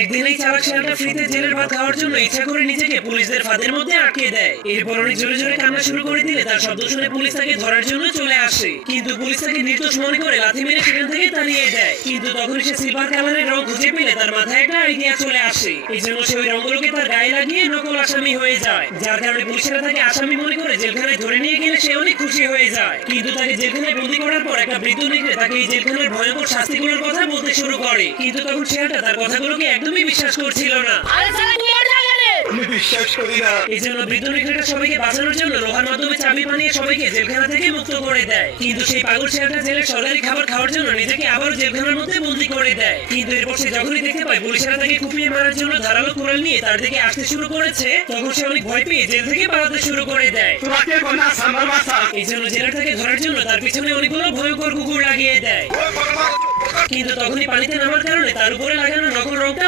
একদিন এই চালাক ছেলেটা ফ্রিতে জেলের ভাত খাওয়ার জন্য ইচ্ছা করে নিজেকে পুলিশদের ফাঁদের মধ্যে আটকে দেয়। এরপর অনেক জোরে জোরে কান্না শুরু করে দিলে তার শব্দ শুনে পুলিশ তাকে ধরার জন্য চলে আসে, কিন্তু পুলিশ তাকে নির্দোষ মনে করে লাথি মেরে সেখান থেকে তাড়িয়ে দেয়। কিন্তু তখন সে সিলভার কালারের রং খুঁজে পেলে তার মাথায় একটা আইডিয়া চলে আসে। এই জন্য সে ওই রঙগুলোকে তার গায়ে লাগিয়ে নকল আসামি হয়ে যায়, যার কারণে পুলিশেরা তাকে আসামি মনে করে জেলখানায় ধরে নিয়ে গেলে সে অনেক খুশি হয়ে যায়। কিন্তু তাকে জেলখানায় বন্দী করার পর একটা বৃদ্ধ নেকড়ে তাকে এই জেলখানার ভয়ঙ্কর শাস্তিগুলোর কথা বলতে শুরু করে, কিন্তু তখন ছেলেটা তার কথাগুলোকে একদমই বিশ্বাস করছিল না। আমি বিশ্বাস করি না। এই জন্য বৃদ্ধ নেকড়েটা সবাইকে বাঁচানোর জন্য লোহার মাধ্যমে চাবি বানিয়ে সবাইকে জেলখানা থেকে মুক্ত করে দেয়। কিন্তু সেই পাগল ছেলেটা জেলের সরকারি খাবার খাওয়ার জন্য নিজেকে আবার জেলখানার মধ্যে বন্দী করে দেয়। কিন্তু এরপর সে যখনই দেখতে পায় পুলিশেরা তাকে কুপিয়ে মারার জন্য ধারালো কুড়াল নিয়ে তার দিকে আসতে শুরু করেছে, তখন সে অনেক ভয় পেয়ে জেল থেকে পালাতে শুরু করে দেয়। তোমাকে কোনা সামার বাসা। এই জন্য জেলার তাকে ধরার জন্য তার পিছনে অনেকগুলো ভয়ঙ্কর কুকুর লাগিয়ে দেয়। কিন্তু তখনই পানিতে নামার কারণে তার উপরে লাগানো নকল রংটা